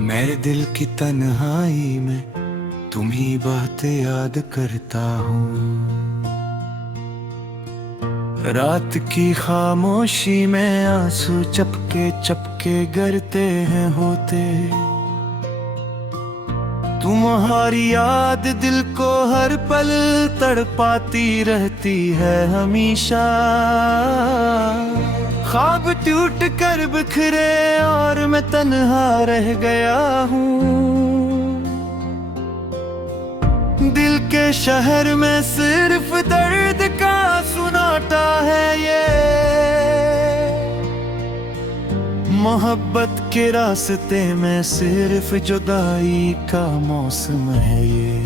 मेरे दिल की तन्हाई में तुम्ही बातें याद करता हूँ। रात की खामोशी में आंसू चपके चपके गिरते हैं होते। तुम्हारी याद दिल को हर पल तड़पाती रहती है हमेशा। ख्वाब टूट कर बिखरे और मैं तन्हा रह गया हूँ। दिल के शहर में सिर्फ दर्द का सुनाता है ये। मोहब्बत के रास्ते में सिर्फ जुदाई का मौसम है ये।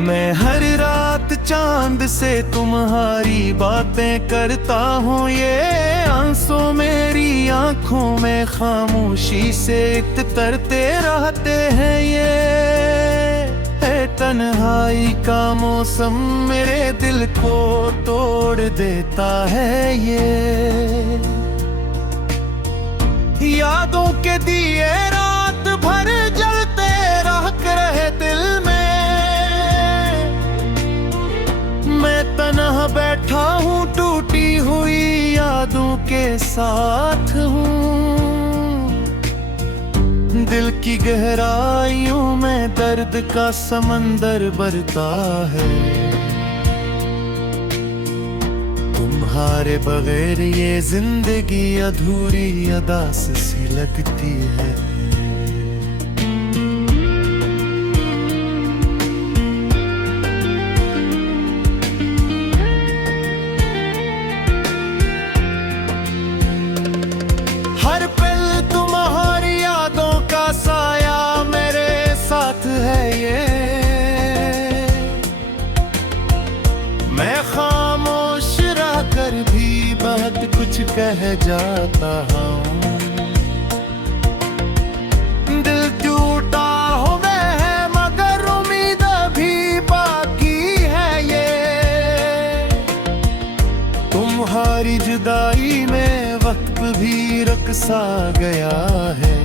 मैं हर रात चांद से तुम्हारी बातें करता हूँ। ये आंसू मेरी आंखों में खामोशी से तरते रहते हैं। ये है तन्हाई का मौसम, मेरे दिल को तोड़ देता है ये। यादों के दिए रात भर जलते रहे दिल में। मैं तन्हा बैठा हूँ, टूटी हुई यादों के साथ हूँ। दिल की गहराइयों में दर्द का समंदर बरता है। तुम्हारे बगैर ये जिंदगी अधूरी अदास सी लगती है। हर पल तुम्हारी यादों का साया मेरे साथ है ये। मैं खामोश रह कर भी बहुत कुछ कह जाता हूँ। दिल टूटा हो गया मगर उम्मीद भी बाकी है ये। तुम्हारी जुदाई में वक्त भी रक़्सा गया है।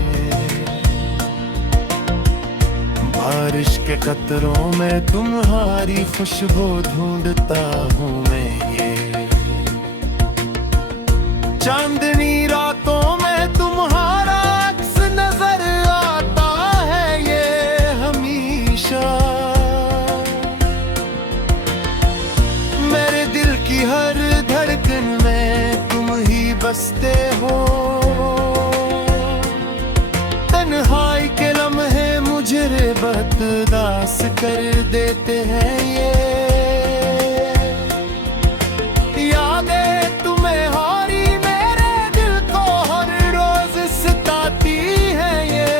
बारिश के कतरों में तुम्हारी खुशबू ढूंढता हूँ मैं ये। चांदनी रातों में तुम्हारा अक्स नजर आता है ये हमेशा। मेरे दिल की हर धड़कन में तुम ही बसते हो। तन्हाई के लम्हे मुझे बददास कर देते हैं ये। यादें तुम्हारी मेरे दिल को हर रोज सताती हैं ये।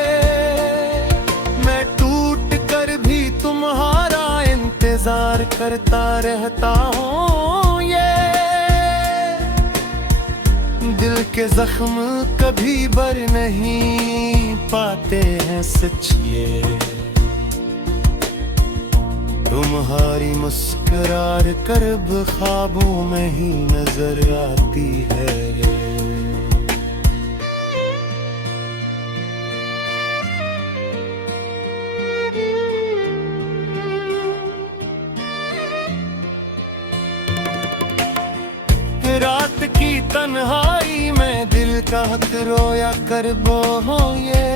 मैं टूट कर भी तुम्हारा इंतजार करता रहता हूँ ये। दिल के जख्म कभी बर नहीं पाते हैं सच ये। तुम्हारी मुस्कुराहट करब ख्वाबों में ही नजर आती है। रात की तन्हाई में दिल का हक रोया करबो हो ये।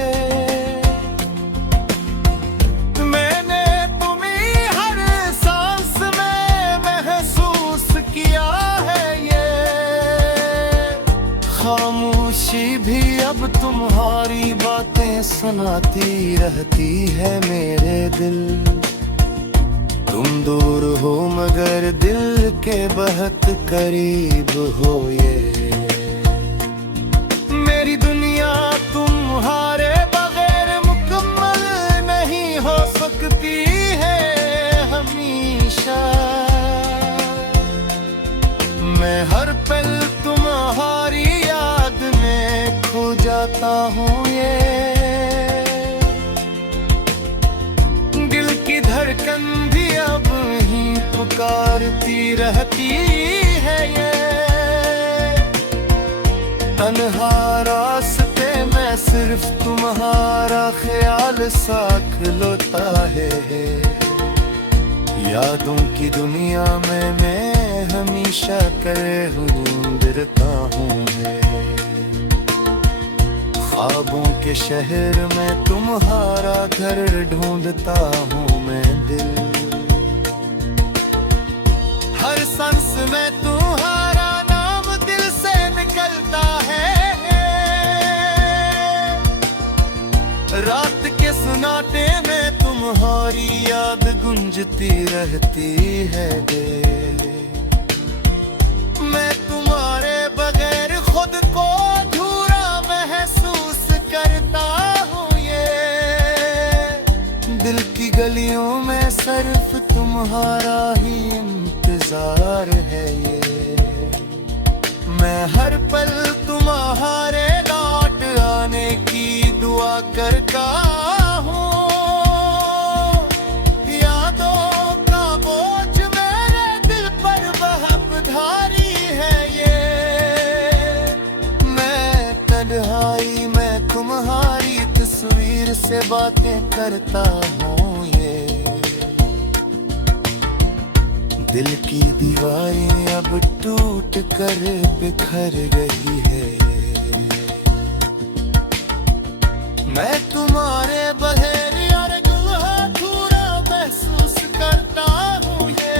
मैंने तुम्हें हर सांस में महसूस किया है ये। खामोशी भी अब तुम्हारी बातें सुनाती रहती है मेरे दिल। तुम दूर हो मगर दिल के बहुत करीब हो ये। मेरी दुनिया तुम्हारे बगैर मुकम्मल नहीं हो सकती है हमेशा। मैं हर पल तुम्हारी याद में खो जाता हूँ ये। दिल की धड़कन भी अब ही पुकारती रहती है ये। तन्हा रास्ते में सिर्फ तुम्हारा ख्याल साथ लोता है। यादों की दुनिया में मैं हमेशा करे ढूंढता हूँ। ख्वाबों के शहर में तुम्हारा घर ढूंढता हूँ मैं दिल। हर सांस में तुम्हारा नाम दिल से निकलता है। रात के सुनाटे में तुम्हारी याद गूंजती रहती है। मैं तुम्हारे बगैर खुद को अधूरा महसूस करता हूँ। ये दिल की गलियों में सिर्फ तुम्हारा ही इंतजार है। ये मैं हर पल तुम्हारे लौट आने की दुआ करता हूँ। यादों का बोझ मेरे दिल पर बहुत भारी है। ये मैं तन्हाई में तुम्हारी तस्वीर से बातें करता हूँ। ये दिल की दीवारें अब टूट कर बिखर गई है। मैं तुम्हारे बगैर यार अधूरा महसूस करता हूँ। ये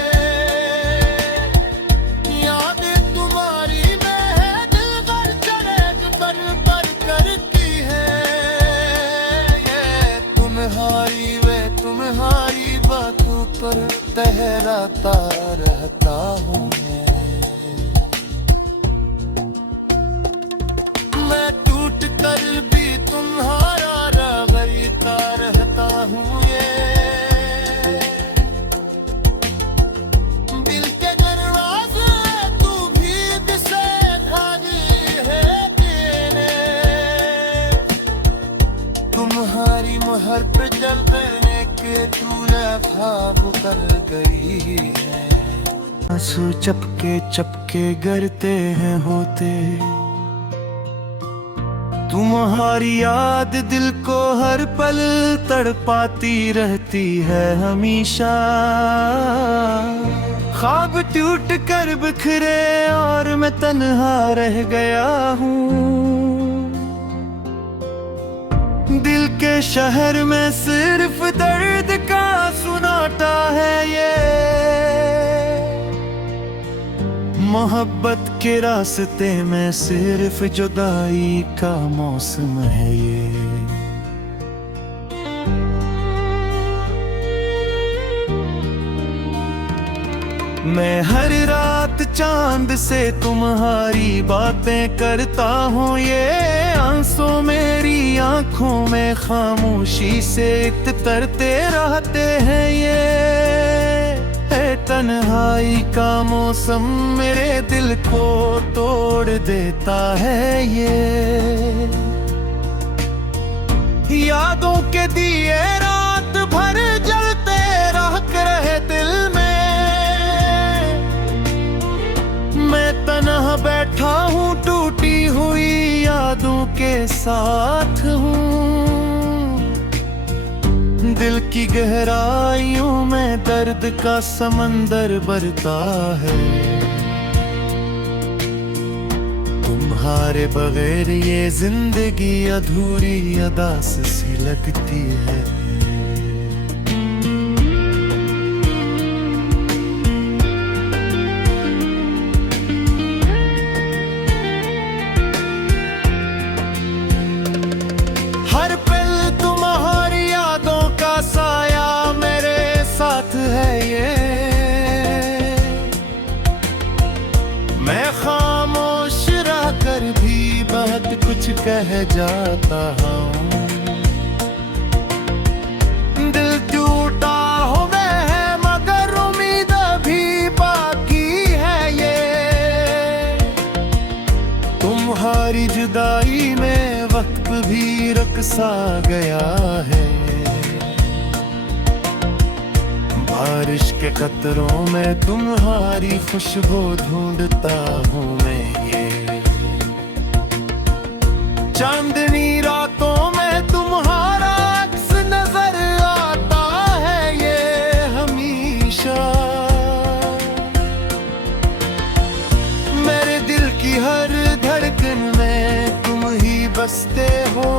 यादें तुम्हारी मैं दिल पर चढ़े पर करती है। ये तुम्हारी बातों पर तहराता रहता हूँ। मैं टूट कर भी तुम्हारा रगड़ता रहता हूँ। ये दिल के दरवाजे तू भी दिसे धागी है तेरे। तुम्हारी मुहर पे जल करने के तूने भाव कर गई है। आंसू चपके चपके गिरते हैं होते। तुम्हारी याद दिल को हर पल तड़पाती रहती है हमेशा। ख्वाब टूट कर बिखरे और मैं तन्हा रह गया हूँ। दिल के शहर में सिर्फ दर्द का सुनाता है। ये मोहब्बत के रास्ते में सिर्फ जुदाई का मौसम है। ये मैं हर रात चांद से तुम्हारी बातें करता हूँ। ये आंसू मेरी आंखों में खामोशी से तरते रहते हैं। ये तन्हाई का मौसम मेरे दिल को तोड़ देता है। ये यादों के दिए रात भर जलते रहे दिल में। मैं तन्हा बैठा हूँ टूटी हुई यादों के साथ हूँ। दिल की गहराइयों में दर्द का समंदर बरता है। तुम्हारे बगैर ये जिंदगी अधूरी अदास सी लगती है। हर पल तुम्हारी यादों का साया मेरे साथ है। ये मैं खामोश रह कर भी बहुत कुछ कह जाता हूँ। दिल टूटा हो मैं मगर उम्मीद भी बाकी है। ये तुम्हारी जुदाई में वक्त भी रक़्सा गया है। बारिश के कतरों में तुम्हारी खुशबू ढूंढता हूँ मैं। ये चांदनी रातों में तुम्हारा अक्स नजर आता है ये हमेशा। मेरे दिल की हर धड़कन में तुम ही बसते हो।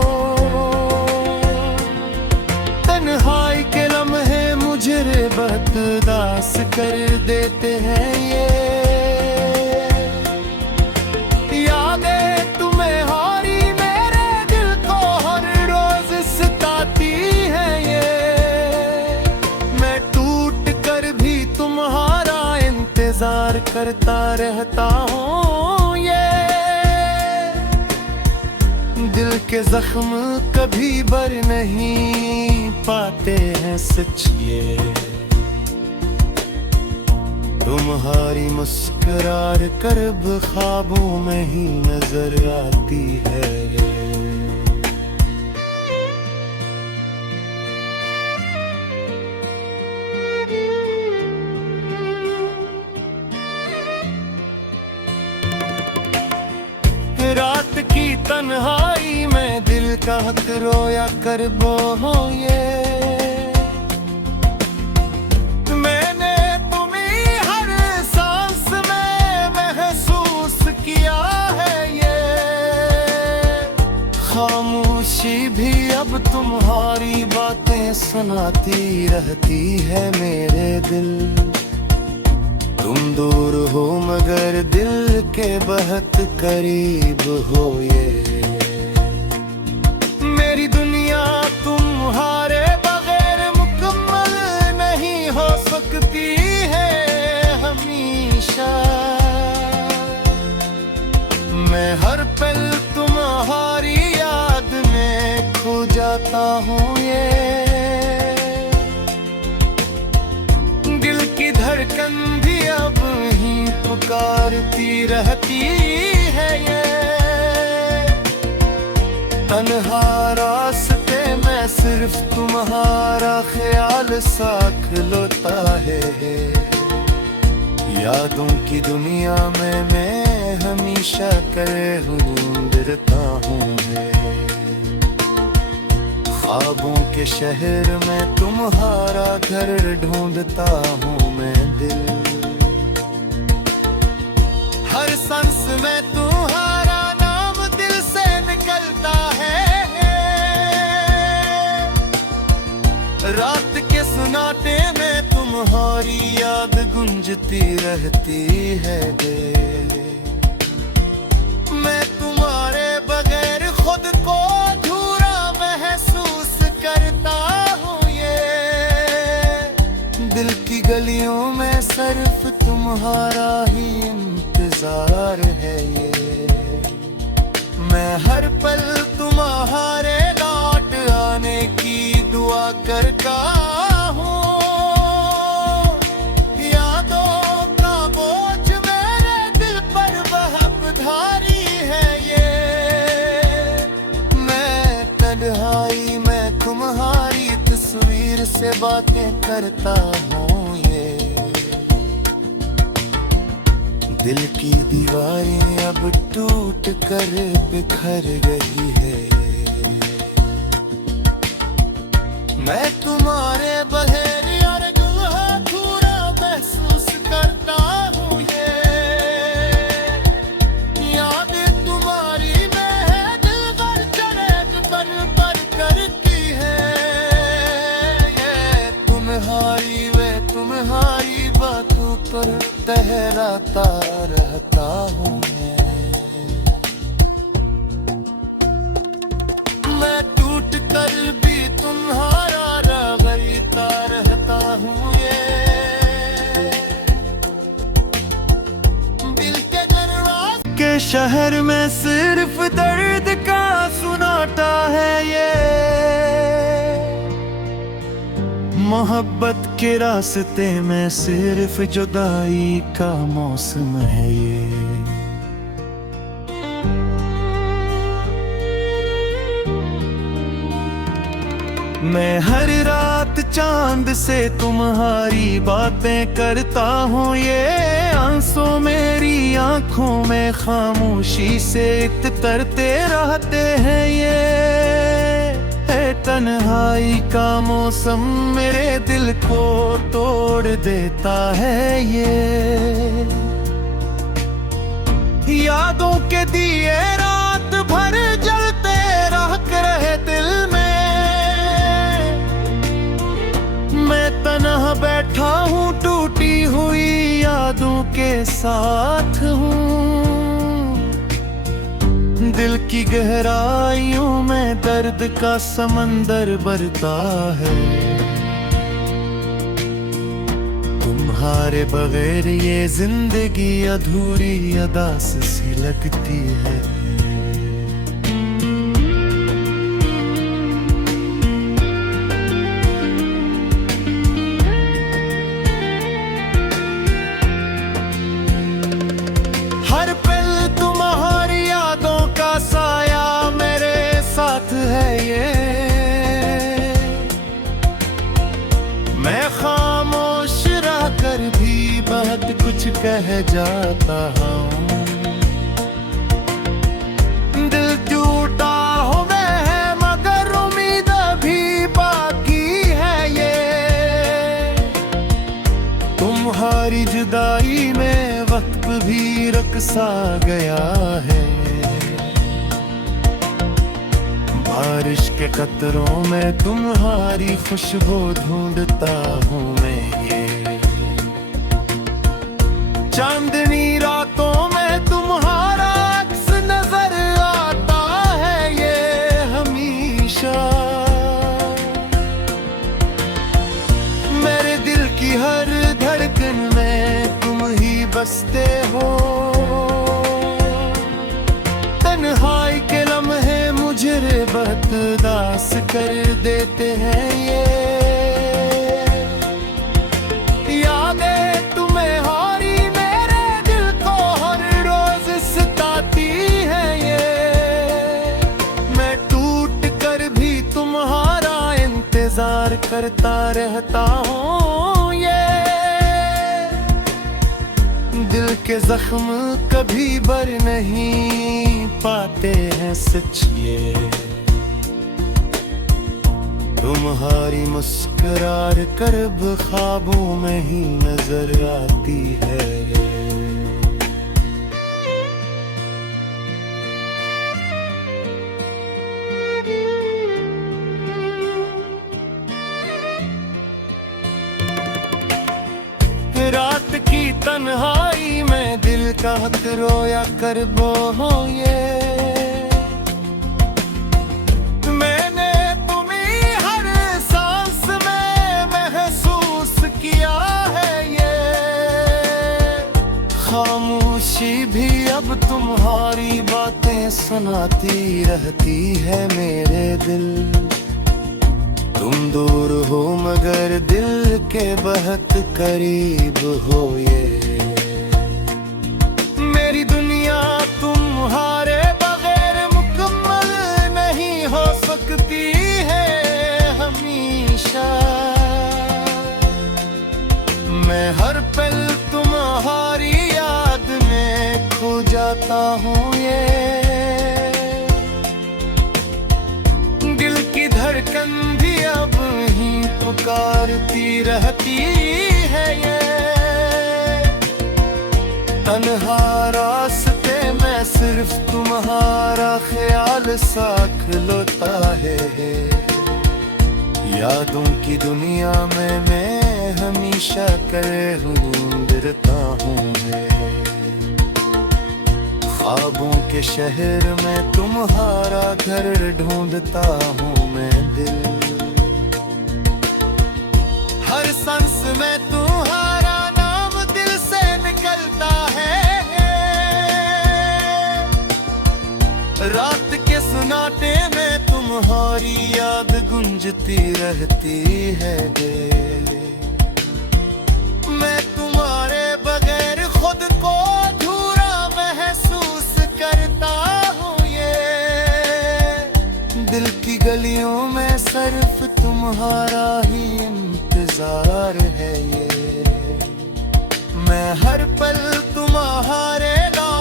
तन्हाई के लम्हे मुझे बददास कर देते हैं ये। यादें तुम्हें हारी मेरे दिल को हर रोज सताती हैं ये। मैं टूट कर भी तुम्हारा इंतजार करता रहता हूँ ये। दिल के जख्म कभी बर नहीं पाते हैं सच ये। तुम्हारी मुस्कुराहट करब ख्वाबों में ही नजर आती है। रात की तन्हाई में दिल का हक रोया करबो हो ये। मैंने तुम्हें हर सांस में महसूस किया है ये। खामोशी भी अब तुम्हारी बातें सुनाती रहती है मेरे दिल। तुम दूर हो मगर दिल के बहुत करीब हो ये। मेरी दुनिया तुम्हारे बगैर मुकम्मल नहीं हो सकती है हमेशा। मैं हर पल तुम्हारी याद में खो जाता हूँ ये। दिल की धड़कन भी अब ही पुकारती रहती है ये। तन्हा रास्ते में सिर्फ तुम्हारा ख्याल साथ लोता है। यादों की दुनिया में मैं हमेशा करे ढूंढता हूँ। ख्वाबों के शहर में तुम्हारा घर ढूंढता हूँ मैं दिल। हर सांस में तुम्हारा नाम दिल से निकलता है। रात के सुनाटे में तुम्हारी याद गूंजती रहती है। मैं तुम्हारे बगैर खुद को अधूरा महसूस करता हूँ ये। दिल की गलियों में सिर्फ तुम्हारा ही इंतजार है ये। मैं हर पल तुम्हारे लौट आने की दुआ करता हूँ। यादों का बोझ मेरे दिल पर बहुत भारी है ये। मैं तन्हाई में तुम्हारी तस्वीर से बातें करता हूँ ये। दिल की दीवारें अब टूट कर बिखर गई है। मैं तुम्हारे बगैर यार अधूरा महसूस करता हूँ ये। यादें तुम्हारी में दिल पर चढ़े पर करती है ये। तुम्हारी बातों पर तहराता रहता हूँ मैं टूट कर भी तुम्हारा रवैता रहता हूँ ये। दिल के दरवाजे के शहर में सिर्फ दर्द का सुनाता है ये। मोहब्बत के रास्ते में सिर्फ जुदाई का मौसम है ये। मैं हर रात चांद से तुम्हारी बातें करता हूँ ये। आंसू मेरी आंखों आँखों में खामोशी से तरते रहते हैं ये है तन्हाई का मौसम मेरे दिल को तोड़ देता है ये यादों के दिए रात भर जलते रहे दिल में मैं तन्हा बैठा हूँ टूटी हुई यादों के साथ हूँ दिल की गहराइयों में दर्द का समंदर बरता है तुम्हारे बगैर ये जिंदगी अधूरी अदास सी लगती है हर पल तुम्हारी यादों का साया मेरे साथ है ये मैं खामोश रह कर भी बहुत कुछ कह जाता हूँ दिल टूटा हो मैं मगर उम्मीद भी बाकी है ये तुम्हारी जुदाई में वक्त भी रक़्सा गया है बारिश के कतरों में तुम्हारी खुशबू ढूंढता हूँ मैं ये चांदनी रातों में तुम्हारा अक्स नजर आता है ये हमेशा मेरे दिल की हर धड़कन में तुम ही बसते हो तन्हाई के लम्हे मुझे बददास कर देते हैं ये यादें तुम्हारी मेरे दिल को हर रोज सताती है ये मैं टूट कर भी तुम्हारा इंतजार करता रहता हूँ ये दिल के जख्म कभी भर नहीं पाते हैं सच ये तुम्हारी मुस्कुरार करब ख्वाबों में ही नजर आती है रात की तन्हाई में दिल का हक रोया करबो हो ये मैंने तुम्हें हर सांस में महसूस किया है ये खामोशी भी अब तुम्हारी बातें सुनाती रहती है मेरे दिल तुम दूर हो मगर दिल के बहुत करीब हो ये मेरी दुनिया तुम्हारे बगैर मुकम्मल नहीं हो सकती है हमेशा मैं हर पल तुम्हारी याद में खो जाता हूँ ये दिल की धड़कन भी अब ही पुकारती रहती है ये तन्हा रास्ते में सिर्फ तुम्हारा ख्याल सा खिलता है यादों की दुनिया में मैं हमेशा करे ढूंढता हूँ ख्वाबों के शहर में तुम्हारा घर ढूंढता हूँ मैं दिल हर सांस में तुम्हारा नाम दिल से निकलता है रात के सुनाटे में तुम्हारी याद गूंजती रहती है मैं तुम्हारे बगैर खुद को अधूरा महसूस करता हूँ ये दिल की गलियों में सिर्फ तुम्हारा ही इंतजार है ये मैं हर पल तुम्हारे नाम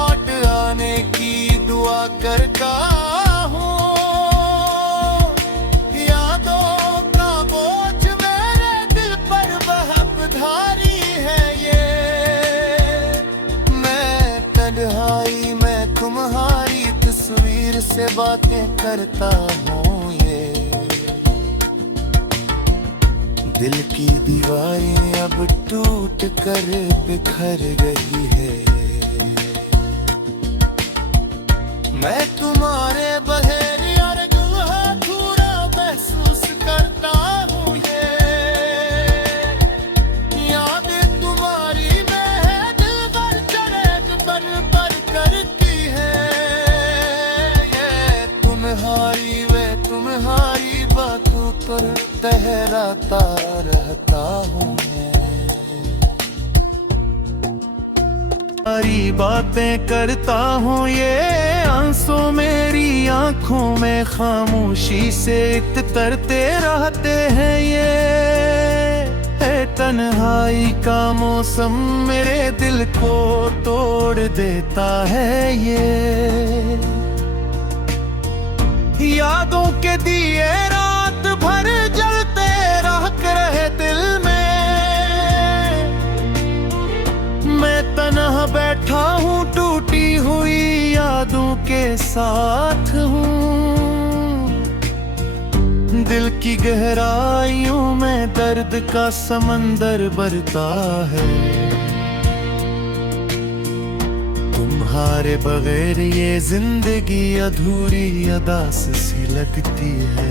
से बातें करता हूँ ये। दिल की दीवारें अब टूट कर बिखर गई है। मैं तुम्हारे बगैर यार अधूरा महसूस करता हूँ ये। यादें तुम्हारी मैं दिल पर चढ़ पर करती है ये। तुम्हारी बातों पर तहराता रहता हूँ मैं। सारी बातें करता हूँ ये आंसू मेरी आंखों में खामोशी से तरते रहते हैं ये। है तन्हाई का मौसम मेरे दिल को तोड़ देता है ये। यादों के दिए रात भर जलते रहे दिल में। मैं तन्हा बैठा हूँ टूटी हुई यादों के साथ हूँ। दिल की गहराइयों में दर्द का समंदर बरता है। तुम्हारे बगैर ये जिंदगी अधूरी अदास सी लगती है।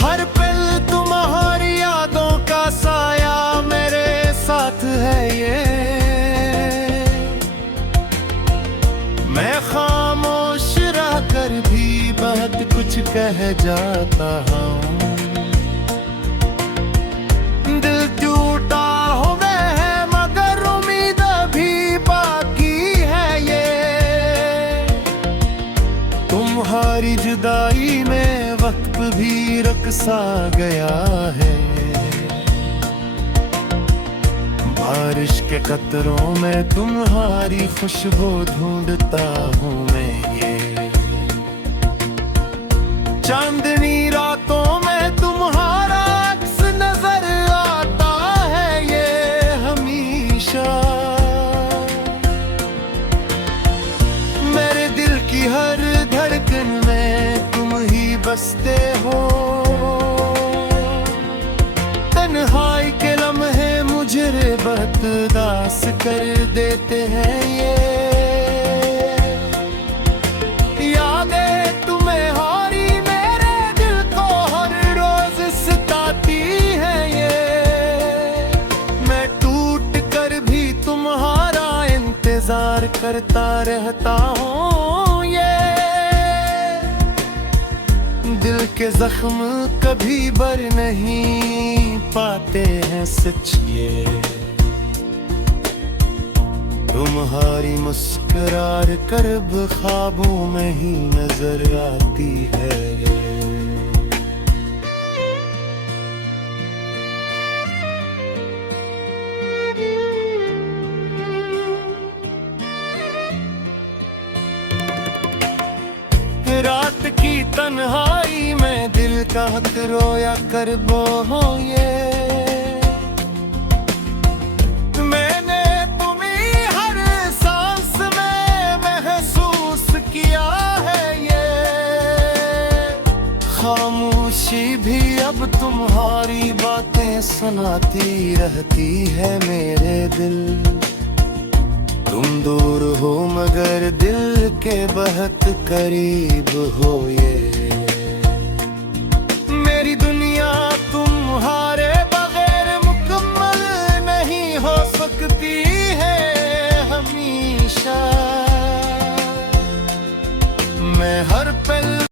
हर पल तुम्हारी यादों का साया मेरे साथ है ये। मैं खामोश रहकर भी बहुत कुछ कह जाता हूँ। दिल टूटा हो गया मगर उम्मीद भी बाकी है ये। तुम्हारी जुदाई में वक्त भी रकसा गया है। बारिश के कतरों में तुम्हारी खुशबू ढूंढता हूँ मैं ये। चांदनी रातों में तुम्हारा अक्स नजर आता है ये हमेशा। मेरे दिल की हर धड़कन में तुम ही बसते हो। तन्हाई के लम्हे मुझे बददास कर देते हैं ये। यादें तुम्हारी मेरे दिल को हर रोज सताती हैं ये। मैं टूट कर भी तुम्हारा इंतजार करता रहता हूँ ये। दिल के जख्म कभी बर नहीं पाते हैं सच ये। तुम्हारी मुस्कुरार करब ख्वाबों में ही नजर आती है। रात की तन्हाई में दिल का हक रोया करबो हो ये। मैंने तुम्हें हर सांस में महसूस किया है ये। खामोशी भी अब तुम्हारी बातें सुनाती रहती है मेरे दिल। तुम दूर हो मगर दिल के बहुत करीब हो ये।